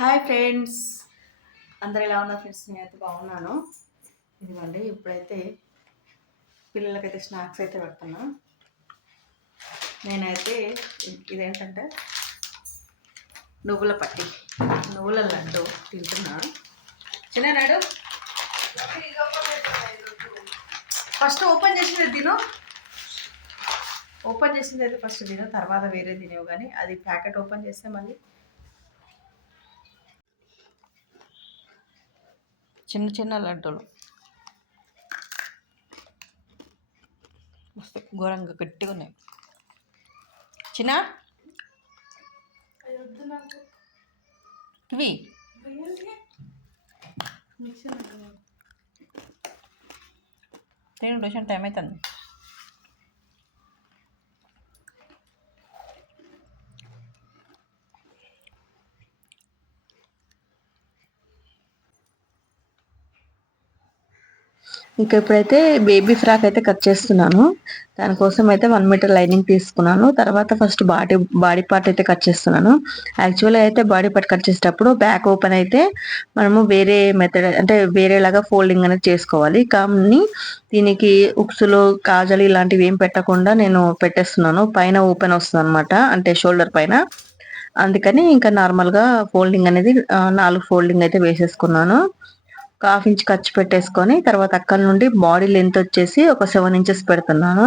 Hi friends. అందరు ఎలా ఉన్నారు ఫ్రెండ్స్? నేనైతే బాగున్నాను. ఇదిగోండి ఇప్పుడైతే పిల్లలకైతే స్నాక్స్ అయితే పెడుతున్నా నేనైతే ఇదేంటంటే నువ్వుల పట్టి నువ్వుల లడ్డు తింటున్నా. చిన్ననాడు ఫస్ట్ ఓపెన్ చేసింది తిను. ఓపెన్ చేసింది అయితే ఫస్ట్ తిను తర్వాత వేరే తినేవు కానీ అది ప్యాకెట్ ఓపెన్ చేస్తే మళ్ళీ చిన్న చిన్న లడ్డూలు. మస్తు ఘోరంగా గట్టిగా ఉన్నాయి. చిన్న? ఇవి. తిని ట్యూషన్ టైం అవుతుంది. ఇంకా ఇప్పుడైతే బేబీ ఫ్రాక్ అయితే కట్ చేస్తున్నాను. దానికోసం అయితే వన్ మీటర్ లైనింగ్ తీసుకున్నాను. తర్వాత ఫస్ట్ బాడీ బాడీ పార్ట్ అయితే కట్ చేస్తున్నాను. యాక్చువల్గా అయితే బాడీ పార్ట్ కట్ చేసేటప్పుడు బ్యాక్ ఓపెన్ అయితే మనము వేరే మెథడ్ అంటే వేరేలాగా ఫోల్డింగ్ అనేది చేసుకోవాలి. కానీ దీనికి ఉక్సులు కాజలు ఇలాంటివి ఏం పెట్టకుండా నేను పెట్టేస్తున్నాను. పైన ఓపెన్ వస్తుంది అనమాట అంటే షోల్డర్ పైన. అందుకని ఇంకా నార్మల్గా ఫోల్డింగ్ అనేది నాలుగు ఫోల్డింగ్ అయితే వేసేసుకున్నాను. ఒక హాఫ్ ఇంచ్ ఖర్చు పెట్టేసుకొని తర్వాత అక్కడ నుండి బాడీ లెంత్ వచ్చేసి ఒక సెవెన్ ఇంచెస్ పెడుతున్నాను.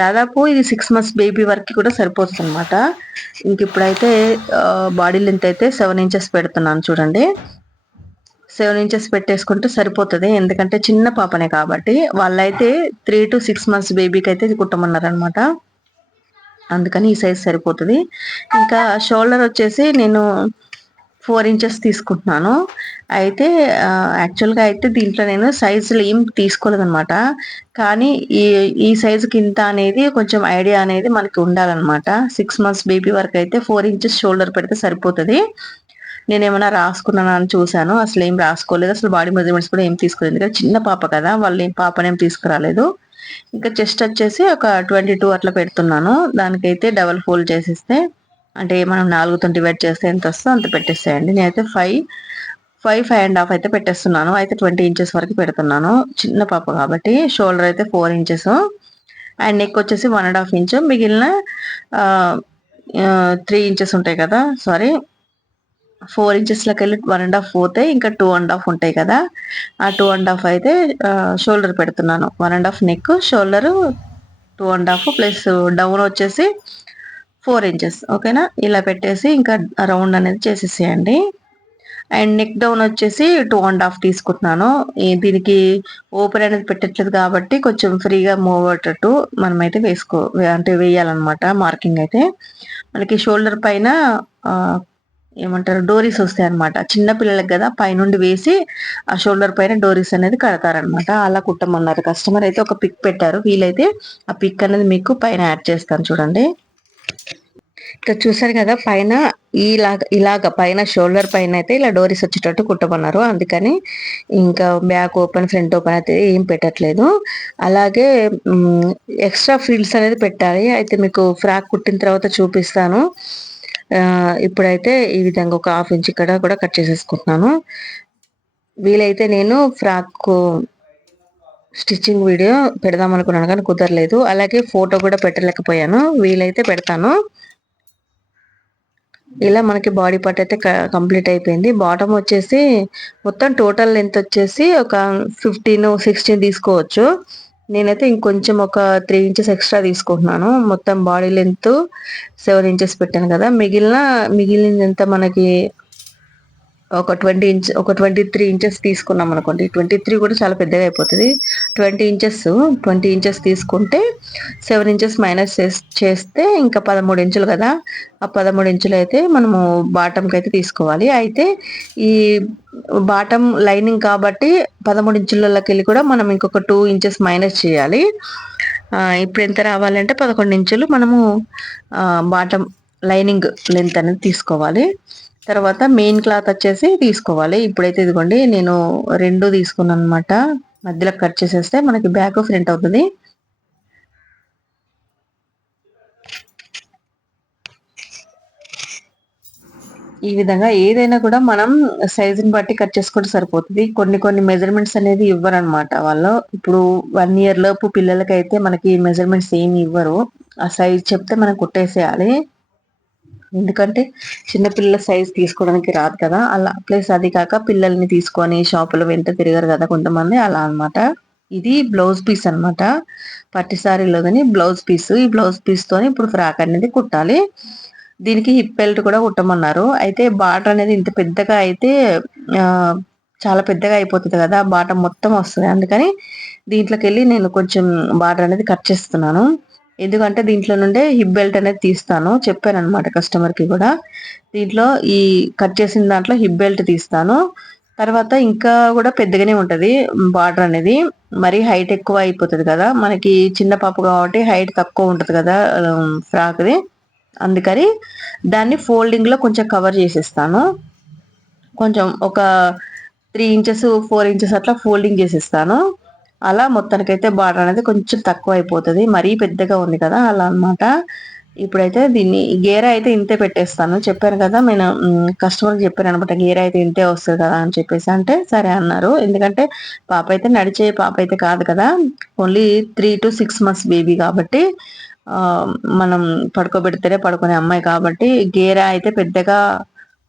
దాదాపు ఇది సిక్స్ మంత్స్ బేబీ వరకు కూడా సరిపోతుంది అనమాట ఇంక ఇప్పుడైతే బాడీ లెంత్ అయితే సెవెన్ ఇంచెస్ పెడుతున్నాను చూడండి. సెవెన్ ఇంచెస్ పెట్టేసుకుంటే సరిపోతుంది. ఎందుకంటే చిన్న పాపనే కాబట్టి. వాళ్ళైతే త్రీ టు సిక్స్ మంత్స్ బేబీకి అయితే కుట్టమన్నారు అనమాట అందుకని ఈ సైజ్ సరిపోతుంది. ఇంకా షోల్డర్ వచ్చేసి నేను ఫోర్ ఇంచెస్ తీసుకుంటున్నాను. అయితే యాక్చువల్గా అయితే దీంట్లో నేను సైజులు ఏం తీసుకోలేదనమాట కానీ ఈ ఈ సైజుకి ఇంత అనేది కొంచెం ఐడియా అనేది మనకి ఉండాలన్నమాట. సిక్స్ మంత్స్ బేబీ వరకు అయితే ఫోర్ ఇంచెస్ షోల్డర్ పెడితే సరిపోతుంది. నేను ఏమైనా రాసుకున్నాను అని చూశాను. అసలు ఏం రాసుకోలేదు. అసలు బాడీ మెజర్మెంట్స్ కూడా ఏం తీసుకోలేదు. ఎందుకంటే చిన్న పాప కదా వాళ్ళు ఏం పాపనేం తీసుకురాలేదు. ఇంకా చెస్ట్ వచ్చేసి ఒక ట్వంటీ టూ అట్లా పెడుతున్నాను. దానికైతే డబల్ ఫోల్డ్ చేసేస్తే అంటే మనం నాలుగుతో డివైడ్ చేస్తే ఎంత వస్తుందో అంత పెట్టేసేయండి. నేనైతే five five five and half అయితే పెట్టేస్తున్నాను. అయితే ట్వంటీ ఇంచెస్ వరకు పెడుతున్నాను. చిన్న పాప కాబట్టి షోల్డర్ అయితే ఫోర్ ఇంచెస్. అండ్ నెక్ వచ్చేసి వన్ అండ్ హాఫ్ ఇంచ్. మిగిలిన త్రీ ఇంచెస్ ఉంటాయి కదా సారీ ఫోర్ ఇంచెస్లోకి వెళ్ళి వన్ అండ్ హాఫ్ పోతే ఇంకా టూ అండ్ హాఫ్ ఉంటాయి కదా. ఆ టూ అండ్ హాఫ్ అయితే షోల్డర్ పెడుతున్నాను. One and half neck shoulder two and half plus down వచ్చేసి ఫోర్ ఇంచెస్ ఓకేనా? ఇలా పెట్టేసి ఇంకా రౌండ్ అనేది చేసేసేయండి. అండ్ నెక్ డౌన్ వచ్చేసి టూ అండ్ హాఫ్ తీసుకుంటున్నాను. దీనికి ఓపెన్ అనేది పెట్టట్లేదు కాబట్టి కొంచెం ఫ్రీగా మూవ్ అయ్యేటట్టు మనమైతే వేసుకో అంటే వేయాలన్నమాట మార్కింగ్ అయితే. మనకి షోల్డర్ పైన ఏమంటారు డోరీస్ వస్తాయి అనమాట చిన్న పిల్లలకి కదా పైనుండి వేసి ఆ షోల్డర్ పైన డోరీస్ అనేది కడతారనమాట అలా కుట్టమన్నారు. కస్టమర్ అయితే ఒక పిక్ పెట్టారు. వీలైతే ఆ పిక్ అనేది మీకు పైన యాడ్ చేస్తాను చూడండి. ఇక్కడ చూసారు కదా పైన ఇలాగ ఇలాగ పైన షోల్డర్ పైన అయితే ఇలా డోరీస్ వచ్చేటట్టు కుట్టమన్నారు. అందుకని ఇంకా బ్యాక్ ఓపెన్ ఫ్రంట్ ఓపెన్ అయితే ఏం పెట్టట్లేదు. అలాగే ఎక్స్ట్రా ఫ్రిల్స్ అనేది పెట్టాలి. అయితే మీకు ఫ్రాక్ కుట్టిన తర్వాత చూపిస్తాను. ఇప్పుడైతే ఈ విధంగా ఒక హాఫ్ ఇంచ్ ఇక్కడ కూడా కట్ చేసేసుకుంటున్నాను. వీలైతే నేను ఫ్రాక్ స్టిచ్చింగ్ వీడియో పెడదాం అనుకున్నాను కానీ కుదరలేదు. అలాగే ఫోటో కూడా పెట్టలేకపోయాను. వీలైతే పెడతాను. ఇలా మనకి బాడీ పార్ట్ అయితే కంప్లీట్ అయిపోయింది. బాటమ్ వచ్చేసి మొత్తం టోటల్ లెంత్ వచ్చేసి ఒక ఫిఫ్టీన్ సిక్స్టీన్ తీసుకోవచ్చు. నేనైతే ఇంకొంచెం ఒక త్రీ ఇంచెస్ ఎక్స్ట్రా తీసుకుంటున్నాను. మొత్తం బాడీ లెంత్ సెవెన్ ఇంచెస్ పెట్టాను కదా. మిగిలిన మిగిలినంత మనకి ఒక ట్వంటీ ఇంచ్ ఒక ట్వంటీ త్రీ ఇంచెస్ తీసుకున్నాం అనుకోండి. ట్వంటీ త్రీ కూడా చాలా పెద్దగా అయిపోతుంది. ట్వంటీ ఇంచెస్ ట్వంటీ ఇంచెస్ తీసుకుంటే సెవెన్ ఇంచెస్ మైనస్ చేస్తే ఇంకా పదమూడు ఇంచులు కదా. ఆ పదమూడు ఇంచులు అయితే మనము బాటంకి అయితే తీసుకోవాలి. అయితే ఈ బాటం లైనింగ్ కాబట్టి పదమూడు ఇంచులకి వెళ్ళి కూడా మనం ఇంకొక టూ ఇంచెస్ మైనస్ చేయాలి. ఇప్పుడు ఎంత రావాలంటే పదకొండు ఇంచులు మనము బాటం లైనింగ్ లెంత్ అనేది తీసుకోవాలి. తర్వాత మెయిన్ క్లాత్ వచ్చేసి తీసుకోవాలి. ఇప్పుడైతే ఇదిగోండి నేను రెండు తీసుకున్నాను అనమాట మధ్యలో కట్ చేసేస్తే మనకి బ్యాక్ ఫ్రంట్ అవుతుంది. ఈ విధంగా ఏదైనా కూడా మనం సైజుని బట్టి కట్ చేసుకుంటే సరిపోతుంది. కొన్ని కొన్ని మెజర్మెంట్స్ అనేది ఇవ్వరు అనమాట వాళ్ళు. ఇప్పుడు వన్ ఇయర్ లోపు పిల్లలకైతే మనకి మెజర్మెంట్స్ ఏమి ఇవ్వరు. ఆ సైజ్ చెప్తే మనం కుట్టేసేయాలి. ఎందుకంటే చిన్నపిల్లల సైజ్ తీసుకోవడానికి రాదు కదా. అలా ప్లస్ అది కాక పిల్లల్ని తీసుకొని షాపుల వెంట తిరగరు కదా కొంతమంది. అలా అనమాట ఇది బ్లౌజ్ పీస్ అనమాట పట్టి సారీలోని బ్లౌజ్ పీస్ ఈ బ్లౌజ్ పీస్ తోని ఇప్పుడు ఫ్రాక్ అనేది కుట్టాలి. దీనికి హిప్ బెల్ట్ కూడా కుట్టమన్నారు. అయితే బాటర్ అనేది ఇంత పెద్దగా అయితే చాలా పెద్దగా అయిపోతుంది కదా. బాటర్ మొత్తం వస్తుంది. అందుకని దీంట్లోకి వెళ్ళి నేను కొంచెం బాటర్ అనేది కట్ చేస్తున్నాను. ఎందుకంటే దీంట్లో నుండే హిప్ బెల్ట్ అనేది తీస్తాను. చెప్పాను అనమాట కస్టమర్కి కూడా. దీంట్లో ఈ కట్ చేసిన దాంట్లో హిప్ బెల్ట్ తీస్తాను. తర్వాత ఇంకా కూడా పెద్దగానే ఉంటుంది బార్డర్ అనేది. మరీ హైట్ ఎక్కువ అయిపోతుంది కదా. మనకి చిన్న పాప కాబట్టి హైట్ తక్కువ ఉంటుంది కదా ఫ్రాక్ది అందుకని దాన్ని ఫోల్డింగ్లో కొంచెం కవర్ చేసేస్తాను. కొంచెం ఒక త్రీ ఇంచెస్ ఫోర్ ఇంచెస్ అట్లా ఫోల్డింగ్ చేసేస్తాను. అలా మొత్తానికైతే బార్డర్ అనేది కొంచెం తక్కువ అయిపోతుంది మరీ పెద్దగా ఉంది కదా అలా అనమాట ఇప్పుడైతే దీన్ని గేర అయితే ఇంతే పెట్టేస్తాను. చెప్పాను కదా నేను కస్టమర్కి చెప్పాను అనమాట గేర అయితే ఇంతే వస్తుంది కదా అని చెప్పేసి. అంటే సరే అన్నారు. ఎందుకంటే పాప అయితే నడిచే పాప అయితే కాదు కదా. Only three to six months baby కాబట్టి మనం పడుకోబెడితేనే పడుకునే అమ్మాయి కాబట్టి గేర అయితే పెద్దగా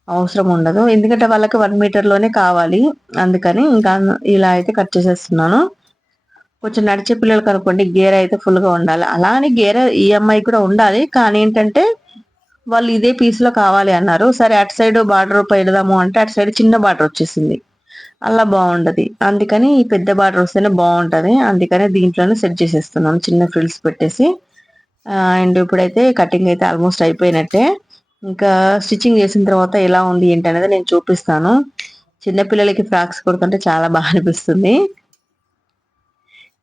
అవసరం ఉండదు. ఎందుకంటే వాళ్ళకి వన్ మీటర్లోనే కావాలి. అందుకని ఇంకా ఇలా అయితే కట్ చేసేస్తున్నాను. కొంచెం నడిచే పిల్లలు కనుక్కోండి గేర్ అయితే ఫుల్గా ఉండాలి. అలా అని గేర్ ఈఎంఐ కూడా ఉండాలి. కానీ ఏంటంటే వాళ్ళు ఇదే పీస్లో కావాలి అన్నారు. సరే అటు సైడ్ బార్డర్ పెడదాము అంటే అటు సైడ్ చిన్న బార్డర్ వచ్చేసింది. అలా బాగుండదు. అందుకని ఈ పెద్ద బార్డర్ వస్తేనే బాగుంటుంది. అందుకని దీంట్లోనే సెట్ చేసేస్తున్నాను. చిన్న ఫ్రిల్స్ పెట్టేసి. అండ్ ఇప్పుడైతే కటింగ్ అయితే ఆల్మోస్ట్ అయిపోయినట్టే. ఇంకా స్టిచ్చింగ్ చేసిన తర్వాత ఎలా ఉంది ఏంటి అనేది నేను చూపిస్తాను. చిన్నపిల్లలకి ఫ్రాక్స్ కుడుతుంటే చాలా బాగా అనిపిస్తుంది.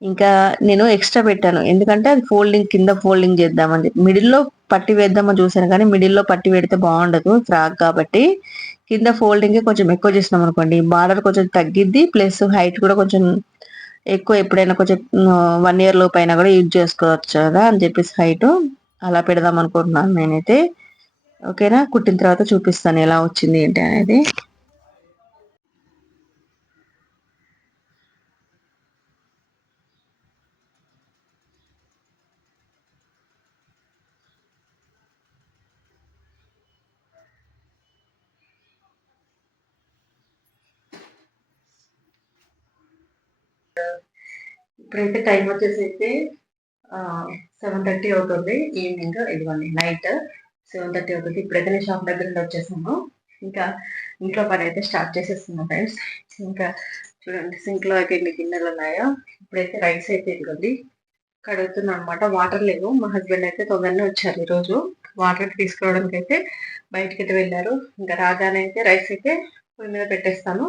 ఇంకా నేను ఎక్స్ట్రా పెట్టాను. ఎందుకంటే అది ఫోల్డింగ్ కింద ఫోల్డింగ్ చేద్దామని. చెప్పి మిడిల్లో పట్టి వేద్దామని చూసాను కానీ మిడిల్లో పట్టి పెడితే బాగుండదు ఫ్రాక్ కాబట్టి. కింద ఫోల్డింగ్ కొంచెం ఎక్కువ చేసినాం అనుకోండి. బార్డర్ కొంచెం తగ్గిద్ది ప్లస్ హైట్ కూడా కొంచెం ఎక్కువ ఎప్పుడైనా కొంచెం వన్ ఇయర్ లోపు అయినా కూడా యూజ్ చేసుకోవచ్చు కదా అని చెప్పేసి హైట్ అలా పెడదాం అనుకుంటున్నాను నేనైతే. ఓకేనా? కుట్టిన తర్వాత చూపిస్తాను ఎలా వచ్చింది ఏంటి అనేది. ఇప్పుడైతే టైం వచ్చేసి అయితే సెవెన్ థర్టీ అవుతుంది. ఈవినింగ్ ఇదిగోండి నైట్ సెవెన్ థర్టీ అవుతుంది. ఇప్పుడైతే నేను షాప్ దగ్గర నుండి వచ్చేసాను. ఇంకా ఇంట్లో పని అయితే స్టార్ట్ చేసేస్తున్నాను ఫ్రెండ్స్ ఇంకా చూడండి సింక్లో అయితే ఎన్ని గిన్నెలు ఉన్నాయో. ఇప్పుడైతే రైస్ అయితే ఇదిగోండి కడుగుతున్నా అనమాట వాటర్ లేవు. మా హస్బెండ్ అయితే తొందరనే వచ్చారు ఈరోజు. వాటర్ తీసుకురావడానికి అయితే బయటకి అయితే వెళ్ళారు. ఇంకా రాగానే అయితే రైస్ అయితే పొయ్యి మీద పెట్టేస్తాను.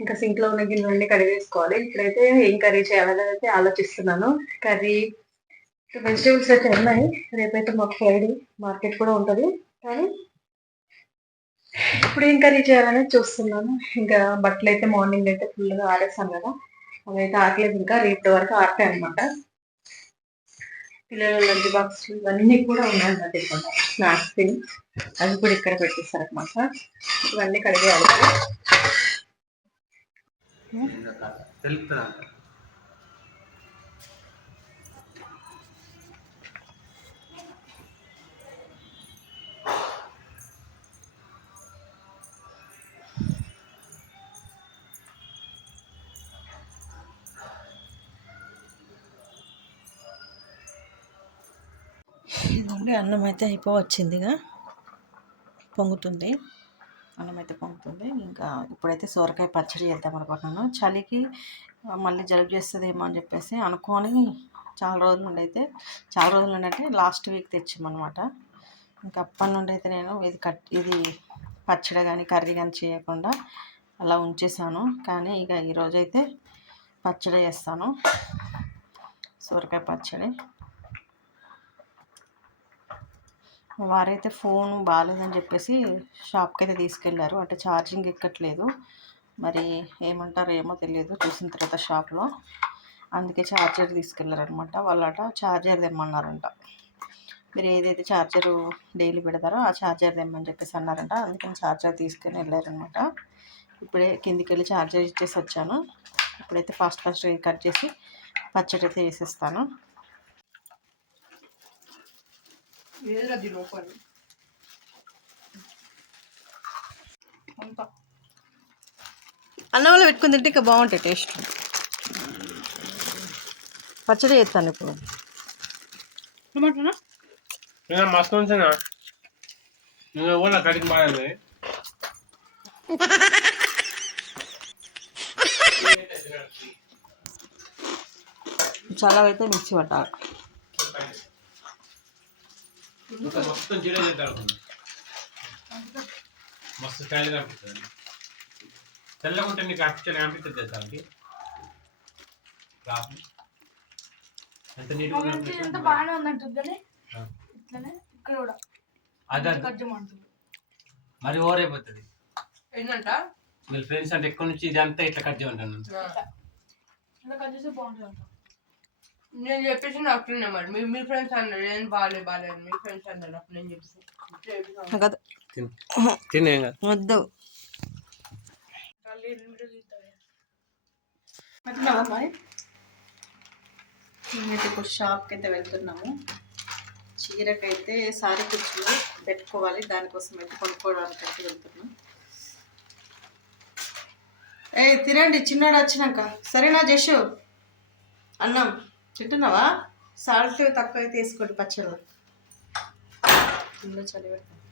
ఇంకా సింక్లో ఉన్న గిన్నెలన్నీ కడిగేసుకోవాలి. ఇప్పుడైతే ఏం కర్రీ చేయాలని అయితే ఆలోచిస్తున్నాను. కర్రీ వెజిటేబుల్స్ అయితే ఉన్నాయి. రేపైతే మాకు ఫ్రైడే మార్కెట్ కూడా ఉంటుంది. కానీ ఇప్పుడు ఏం కర్రీ చేయాలని చూస్తున్నాను. ఇంకా బట్టలు అయితే మార్నింగ్ అయితే ఫుల్గా ఆరేసాను కదా. అవి అయితే ఆడలేదు ఇంకా. రేపటి వరకు ఆడతాయి అనమాట పిల్లల లంచ్ బాక్స్ ఇవన్నీ కూడా ఉన్నాయి ఇక్కడ. స్నాక్స్ తిని. అవి కూడా ఇక్కడ పెట్టేస్తారు అనమాట ఇవన్నీ కడిగేయాలి. ఇదండి అన్నం అయితే అయిపోవచ్చిందిగా పొంగుతుంది. అన్నం అయితే పొంగుతుంది ఇంకా ఇప్పుడైతే సోరకాయ పచ్చడి చేద్దాం అనుకుంటున్నాను. చలికి మళ్ళీ జలుబు చేస్తుందేమో అని చెప్పేసి అనుకొని చాలా రోజుల నుండి అయితే చాలా రోజుల నుండి అంటే లాస్ట్ వీక్ తెచ్చామన్నమాట. ఇంకా అప్పటి నుండి అయితే నేను ఇది కట్ ఇది పచ్చడి కానీ కర్రీ కానీ చేయకుండా అలా ఉంచేసాను. కానీ ఇక ఈరోజైతే పచ్చడి చేస్తాను. సొరకాయ పచ్చడి. వారైతే ఫోన్ బాగాలేదని చెప్పేసి షాప్కి అయితే తీసుకెళ్ళారు అంటే ఛార్జింగ్ ఎక్కట్లేదు. మరి ఏమంటారో ఏమో తెలియదు. చూసిన తర్వాత షాప్లో అందుకే ఛార్జర్ తీసుకెళ్ళారనమాట వాళ్ళట ఛార్జర్ తెమ్మన్నారంట. మీరు ఏదైతే ఛార్జరు డైలీ పెడతారో ఆ ఛార్జర్ తెమ్మని చెప్పేసి అన్నారంట. అందుకని ఛార్జర్ తీసుకొని వెళ్ళారనమాట ఇప్పుడే కిందికి వెళ్ళి ఛార్జర్ ఇచ్చేసి వచ్చాను. ఇప్పుడైతే ఫాస్ట్ ఫాస్ట్గా కట్ చేసి పచ్చడి అయితే వేసేస్తాను. ఏది లోపల అంతా అన్నంలో పెట్టుకుని తింటే ఇంకా బాగుంటాయి టేస్ట్. పచ్చడి చేస్తాను ఇప్పుడు. టమాటానా నేను మస్తు ఉంచానా చాలా అయితే మిక్సీ పట్టాలి. మొత్తం జీడే మస్తు స్టైల్గా అనిపిస్తుంది తెల్లగా ఉంటే నీకు అనిపించలే అనిపిస్తుంది దానికి క్లాత్ ఎంత నీట్గా బాగానే ఉందంటుంది ఆ. ఇట్లనే ఇక్కడ కూడా అదే మరి ఓవర్ అయిపోతుంది ఏంటంట వీళ్ళ ఫ్రెండ్స్ అంటే ఎక్కువ నుంచి ఇది అంతా ఇట్లా కట్ చేయమంటాను ఇలా కట్ చేస్తే బాగుంటుంది అంట నేను చెప్పేసి అట్లనే మరి మీ మీ ఫ్రెండ్స్ అన్నారు. నేను బాగాలే బాగాలే అని. మీ ఫ్రెండ్స్ అన్నారు అప్పుడు నేను చెప్పేసి వద్దు. మేమైతే ఇప్పుడు షాప్కి అయితే వెళ్తున్నాము. చీరకైతే సారీ కుర్చీలు పెట్టుకోవాలి. దానికోసం అయితే కొనుక్కోవడానికి అయితే వెళ్తున్నాం. ఏ తినండి. చిన్నోడు వచ్చినాక. సరేనా జషు? అన్నం. తింటున్నావా? సాల్ట్ తక్కువ అయితే వేసుకోండి పచ్చళ్ళు. ఇందులో చలి పెడతాను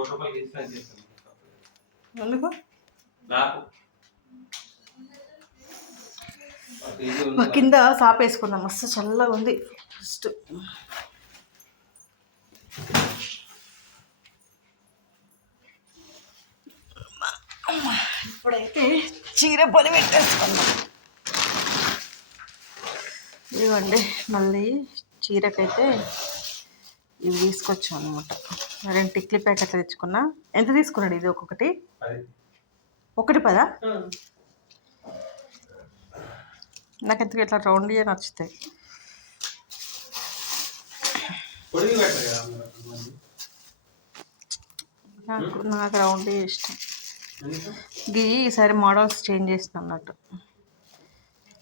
కోటి రూపాయలకి ఇన్సూరెన్స్ చేస్తాను ఎందుకు? నాకు. కింద. సాప్ వేసుకుందాం మస్తు చల్లగా ఉంది. ఫస్ట్ ఇప్పుడైతే చీర పని పెట్టేసుకుందాం ఇదిగోండి మళ్ళీ చీరకైతే ఇవి తీసుకొచ్చాం అనమాట రెండు టిక్లీ ప్యాకెట్ తెచ్చుకున్నా. ఎంత తీసుకున్నాడు ఇది ఒక్కొక్కటి. ఒకటి పదా? నాకు ఎందుకు ఇట్లా రౌండ్ నచ్చుతాయి. నాకు నాకు రౌండ్ ఇష్టం? ఇది ఈసారి మోడల్స్ చేంజ్ చేసిన అన్నట్టు.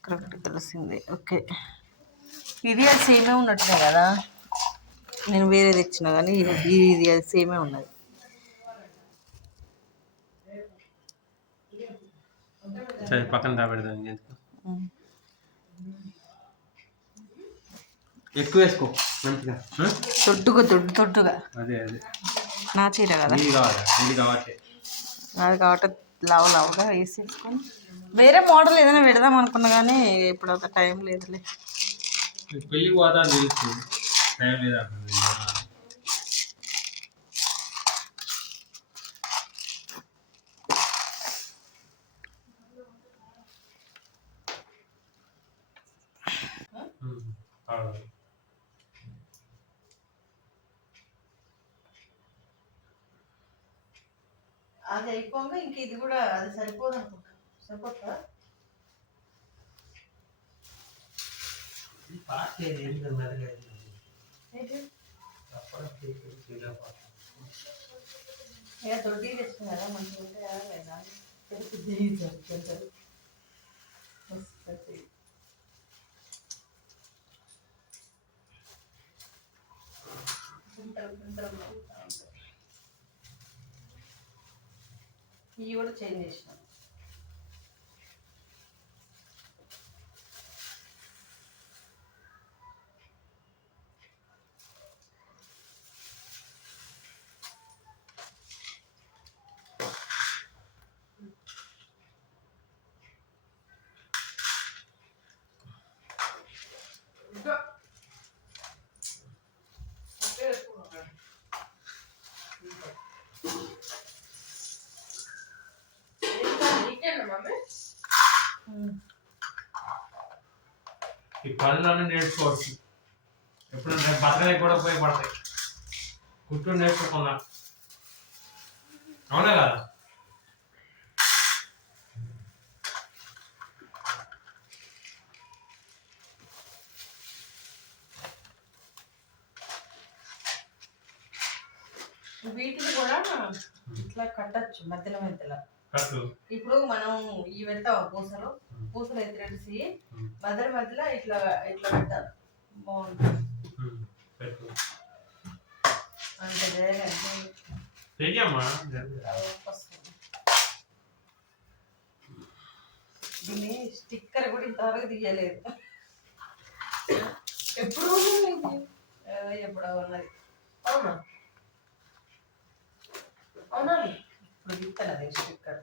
కరెక్ట్ తెలిసింది. ఓకే. ఇది అది సేమే ఉన్నట్టునే కదా? నేను వేరే తెచ్చిన కానీ ఇది అది సేమే ఉన్నది. సరే పక్కన దాబెడదాం. ఎక్కువ వేసుకో మంచిగా? దొడ్డుగా దొడ్డు దొడ్డుగా అదే అదే. నా చీర కదా? ఇది కాబట్టి లవ్ లవ్గా వేసేసుకొని. వేరే మోడల్ ఏదైనా పెడదాం అనుకున్నా కానీ ఇప్పుడు అంత టైం లేదులే. పెళ్ళికి పోతా టైం లేదా అది అయిపోగా ఇంక ఇది కూడా అది సరిపోదు అనుకుంటా. సరిపోతా ఏ దొడ్డి తెచ్చుకున్నా కదా మంచిగా ఉంటే లేదా? తెలుసు ఇవి కూడా చేంజ్ చేసినాం. పనులన్నీ నేర్చుకోవచ్చు. ఎప్పుడు బతకడానికి కూడా ఉపయోగపడతాయి. కుట్టు నేర్చుకున్నా. అవునా కదా? వీటిని కూడా ఇట్లా కట్టచ్చు మధ్యలో మధ్యలో. ఇప్పుడు మనం ఈ పెడతాం పూసలు. పూసలు ఎత్తిరేసి మధ్య మధ్యలో ఇట్లా ఇట్లా పెట్టాలి. బాగుంటుంది. అంటే చెయ్యమ్మా. దీన్ని స్టిక్కర్ కూడా ఇంతవరకు తీయలేదు. ఎప్పుడు ఎప్పుడో ఉన్నది. అవునా? అవునా? ఇప్పుడు తీస్తాను అది స్టిక్కర్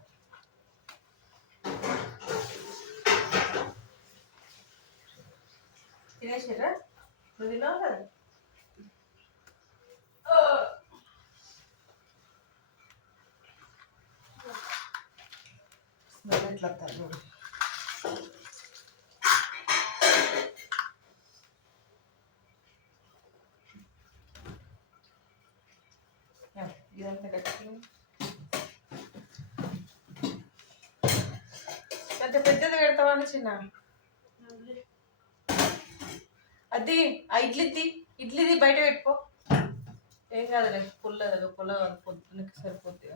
తినేసిరా నువ్వు తిన్నావు కదా స్మెల్ ఎట్లా వస్తుంది? చిన్న అది ఆ ఇడ్లీది ఇడ్లీది బయట పెట్టుకో. ఏం కాదులే పుల్లది పుల్ల పొద్దున్నకి సరిపోద్ది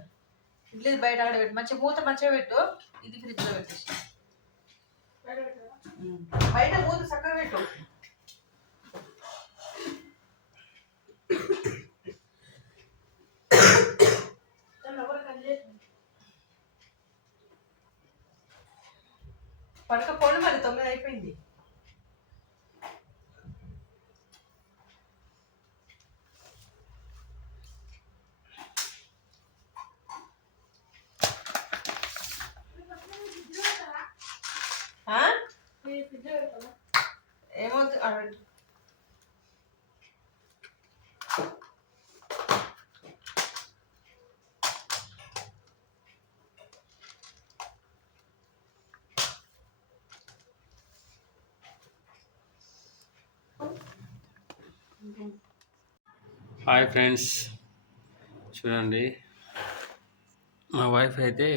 ఇడ్లీది బయట ఆడ పెట్టు మంచిగా మూత మంచిగా పెట్టు ఇది ఫ్రిడ్జ్లో పెట్టేసి. బయట మూత చక్కగా పెట్టు పడకపోండి మరి తొమ్మిది అయిపోయింది ఆ? ఏమవుతుంది ఆడ పెట్టు. Hi friends. చూడండి. మా వైఫ్ అయితే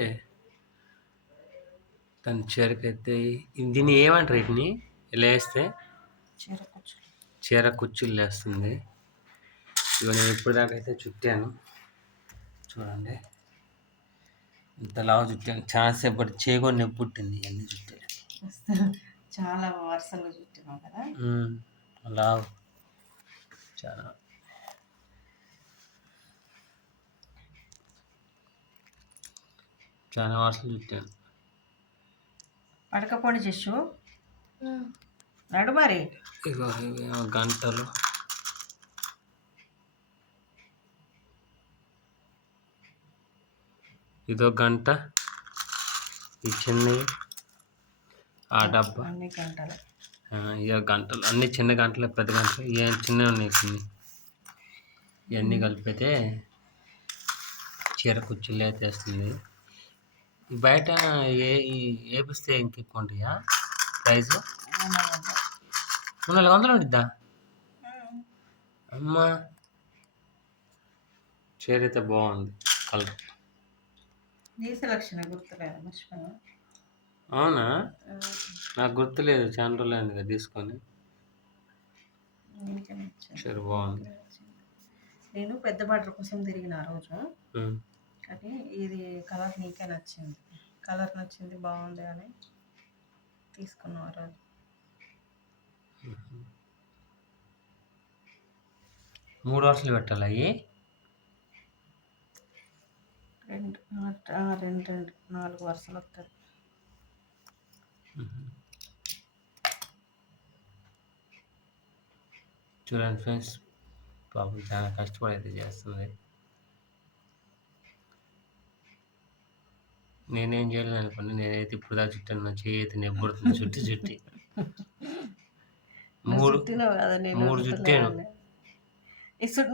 తన చీరకైతే దీన్ని ఏమంటారు వీటిని? ఇలా వేస్తే చీర కుచ్చులు వేస్తుంది ఇక నేను ఇప్పుడు దాకా అయితే చుట్టాను. చూడండి. ఇంత లావు చుట్టాను. చాలాసేపటి చేకొని నొప్పి పుట్టింది అన్ని చుట్టాను చాలా వరుసలు చుట్టినాం కదా. లావు. చాలా. చాలా వర్షాలు చుట్టాను పడకపోండి చేసు నడు మరి. ఇగో గంటలు. ఇదో గంట. ఈ చిన్నవి ఆ డబ్బా. అన్ని గంటలు. ఇక గంటలు అన్ని చిన్న గంటలు పెద్ద గంటలు. ఏం చిన్నవి ఉన్నాయి కొన్ని. ఇవన్నీ కలిపితే చీర కుర్చీలు అయితే వేస్తుంది ఈ బయట ఏ ఈ వేపిస్తే ఇంక ఎక్కువ ఉంటాయా? ప్రైస్ మూడు నాలుగు వందలు ఉండిద్దా? అమ్మా. చీర అయితే బాగుంది కలర్. నీ సెలక్షన్ గుర్తులేదు అవునా? నాకు గుర్తులేదు చాలా రోజులు అయింది కదా తీసుకొని. చీర బాగుంది. నేను పెద్ద బట్టల కోసం తిరిగిన ఆ రోజు. కానీ ఇది కలర్ నీకే నచ్చింది. కలర్ నచ్చింది బాగుంది అని తీసుకున్నాం ఆ రోజు. మూడు వరుసలు పెట్టాలి అవి రెండు రెండు రెండు నాలుగు వరుసలు వస్తుంది చూడండి ఫ్రెండ్స్ పాపం చాలా కష్టపడి అయితే చేస్తుంది నేనేం చేయలేదు అనుకోండి నేనైతే ఇప్పుడు దాకా చుట్టాను చేయి అయితే నెబ్బుడుతుంది చుట్టి చుట్టి. మూడు మూడు. చుట్టాను.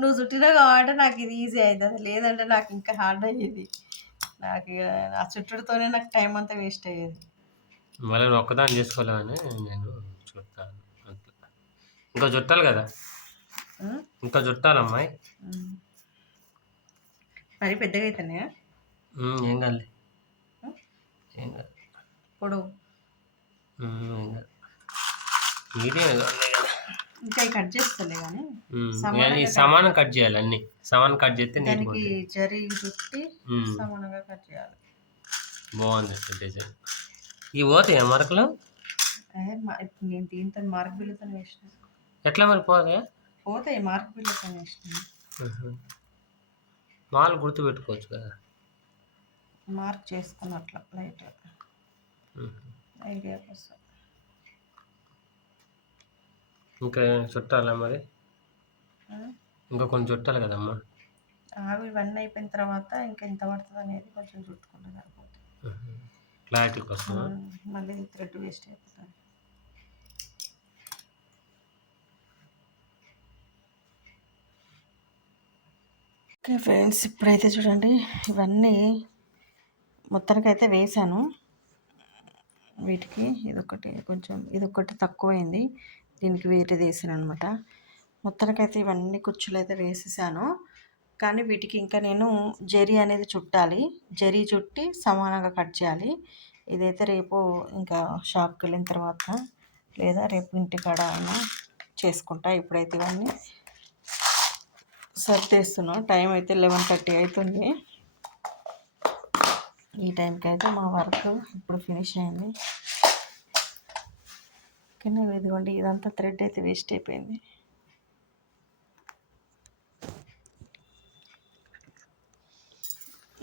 నువ్వు చుట్టినావు కాబట్టి నాకు ఇది ఈజీ అయింది. అది లేదంటే నాకు ఇంకా హార్డ్ అయ్యేది. నాకు ఆ చుట్టూతోనే నాకు టైం అంతా వేస్ట్ అయ్యేది. మళ్ళీ ఒక్కదాన్ని చేసుకోవాలని నేను ఇంకా చుట్టాలి కదా? ఇంకా చుట్టాలి అమ్మాయి. మరి పెద్దగా అవుతున్నాయా ఏం కాదు ఏం కాదు. పొడవు. ఉమ్, ఏం కాదు. మీడియం ఇంకా కట్ చేస్తలే కానీ సమానం కట్ చేయాలి అన్ని. సమానం కట్ చేస్తే దానికి జరి చుట్టి సమానంగా కట్ చేయాలి. బాగుంది డిజైన్. ఇవి పోతాయా మరకలు? నేను దీంతో మార్క్ బిల్లుతో వేసిన. ఎట్లా మరి పోతాయా పోతాయి మార్క్ ఉహు. మాలు గుర్తు పెట్టుకోవచ్చు కదా. మార్క్ చేసుకున్నట్ల లైట్. ఉహు. ఐడియా కోసం. ఇంకా చుట్టాలా మరి? ఇంకా కొన్ని చుట్టాలి కదమ్మా? అవి ఇవన్నీ అయిపోయిన తర్వాత ఇంకా ఎంత పడుతుంది అనేది కొంచెం చుట్టుకుంటే సరిపోతుంది. క్లారిటీ కోసం మళ్ళీ థ్రెడ్ వేస్ట్ అయిపోతుంది. ఓకే ఫ్రెండ్స్ ఇప్పుడైతే చూడండి ఇవన్నీ మొత్తానికైతే వేసాను వీటికి ఇదొకటి కొంచెం ఇదొకటి తక్కువైంది. దీనికి వేరేది వేసాను అనమాట మొత్తానికైతే ఇవన్నీ కుర్చీలు అయితే వేసేసాను. కానీ వీటికి ఇంకా నేను జరీ అనేది చుట్టాలి. జరీ చుట్టి సమానంగా కట్ చేయాలి. ఇదైతే రేపు ఇంకా షాప్కి వెళ్ళిన తర్వాత లేదా రేపు ఇంటికాడ అయినా చేసుకుంటా. ఇప్పుడైతే ఇవన్నీ సర్దేస్తున్నా. టైం అయితే లెవెన్ థర్టీ అవుతుంది ఈ టైంకి అయితే మా వర్క్ ఇప్పుడు ఫినిష్ అయింది. కానీ ఇదిగోండి ఇదంతా థ్రెడ్ అయితే వేస్ట్ అయిపోయింది.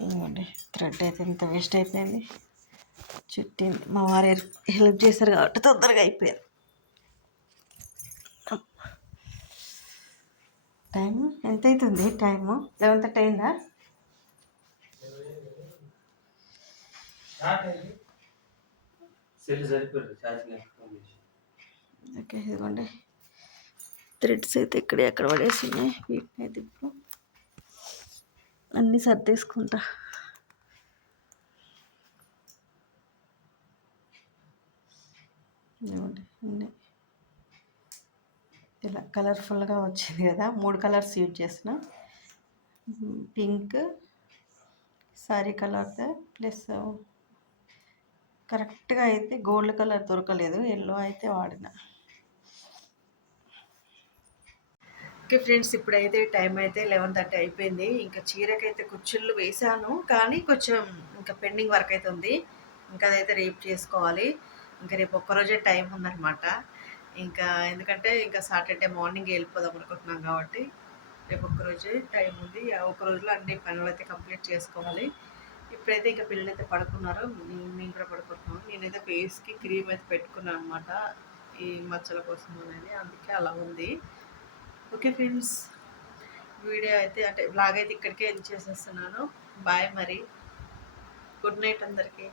ఇదిగోండి థ్రెడ్ అయితే ఇంత వేస్ట్ అయిపోయింది. చుట్టింది మా వారు హెల్ప్ చేశారు కాబట్టి తొందరగా అయిపోయింది. టైం ఎంత అవుతుంది టైము? లెవెన్ థర్టీ అయిందా? ఓకే ఇదిగోండి. థ్రెడ్స్ అయితే ఇక్కడ ఎక్కడ పడేసినాయి. వీటిని అయితే ఇప్పుడు అన్నీ సర్దేసుకుంటా. ఇదిగోండి అన్నీ ఇలా కలర్ఫుల్గా వచ్చింది కదా మూడు కలర్స్ యూజ్ చేసిన. పింక్ సారీ కలర్ ప్లస్ కరెక్ట్గా అయితే గోల్డ్ కలర్ దొరకలేదు ఎల్లో అయితే వాడిన. ఓకే ఫ్రెండ్స్ ఇప్పుడైతే టైం అయితే లెవెన్ థర్టీ అయిపోయింది. ఇంకా చీరకైతే కుచ్చుళ్ళు వేసాను కానీ కొంచెం ఇంకా పెండింగ్ వర్క్ అయితే ఉంది. ఇంకా అదైతే రేపు చేసుకోవాలి. ఇంకా రేపు ఒక్కరోజే టైం ఉందన్నమాట. ఇంకా ఎందుకంటే ఇంకా సాటర్డే మార్నింగ్ వెళ్ళిపోదాం అనుకుంటున్నాం కాబట్టి రేపు ఒక్కరోజు టైం ఉంది. ఒక రోజులో అన్ని పనులు అయితే కంప్లీట్ చేసుకోవాలి. ఇప్పుడైతే ఇంకా పిల్లలు అయితే పడుకున్నారు. మేము మేము కూడా పడుకుంటున్నాం. నేనైతే ఫేస్కి క్రీమ్ అయితే పెట్టుకున్నాను అనమాట ఈ మచ్చల కోసం అనేది అందుకే అలా ఉంది. ఓకే ఫ్రెండ్స్ వీడియో అయితే అంటే బ్లాగ్ అయితే ఇక్కడికే ఎండ్ చేసేస్తున్నాను. బాయ్ మరి. గుడ్ నైట్ అందరికీ.